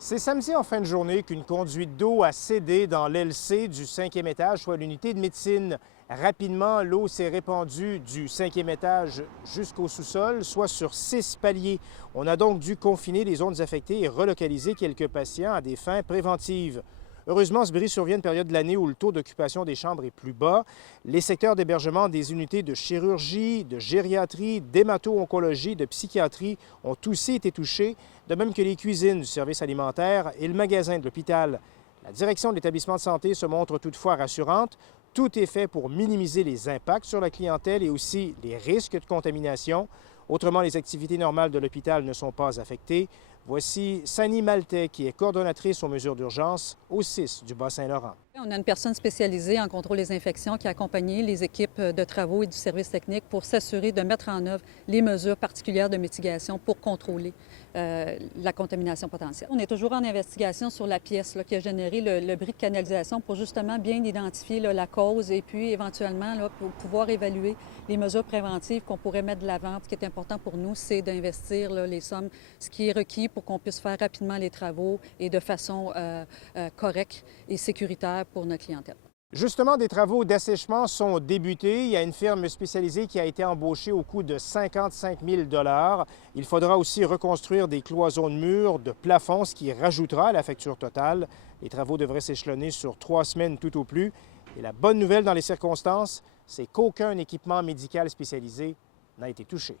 C'est samedi en fin de journée qu'une conduite d'eau a cédé dans l'aile C du 5e étage, soit l'unité de médecine. Rapidement, l'eau s'est répandue du 5e étage jusqu'au sous-sol, soit sur 6 paliers. On a donc dû confiner les zones affectées et relocaliser quelques patients à des fins préventives. Heureusement, ce bris survient à une période de l'année où le taux d'occupation des chambres est plus bas. Les secteurs d'hébergement des unités de chirurgie, de gériatrie, d'hémato-oncologie, de psychiatrie ont aussi été touchés, de même que les cuisines du service alimentaire et le magasin de l'hôpital. La direction de l'établissement de santé se montre toutefois rassurante. Tout est fait pour minimiser les impacts sur la clientèle et aussi les risques de contamination. Autrement, les activités normales de l'hôpital ne sont pas affectées. Voici Sani Maltais, qui est coordonnatrice aux mesures d'urgence au 6 du Bas-Saint-Laurent. On a une personne spécialisée en contrôle des infections qui a accompagné les équipes de travaux et du service technique pour s'assurer de mettre en œuvre les mesures particulières de mitigation pour contrôler la contamination potentielle. On est toujours en investigation sur la pièce qui a généré le bris de canalisation pour justement bien identifier la cause et puis éventuellement pour pouvoir évaluer les mesures préventives qu'on pourrait mettre de l'avant. Ce qui est important pour nous, c'est d'investir les sommes, ce qui est requis pour qu'on puisse faire rapidement les travaux et de façon correcte et sécuritaire pour notre clientèle. Justement, des travaux d'assèchement sont débutés. Il y a une firme spécialisée qui a été embauchée au coût de 55 000 $. Il faudra aussi reconstruire des cloisons de murs, de plafonds, ce qui rajoutera à la facture totale. Les travaux devraient s'échelonner sur 3 semaines tout au plus. Et la bonne nouvelle dans les circonstances, c'est qu'aucun équipement médical spécialisé n'a été touché.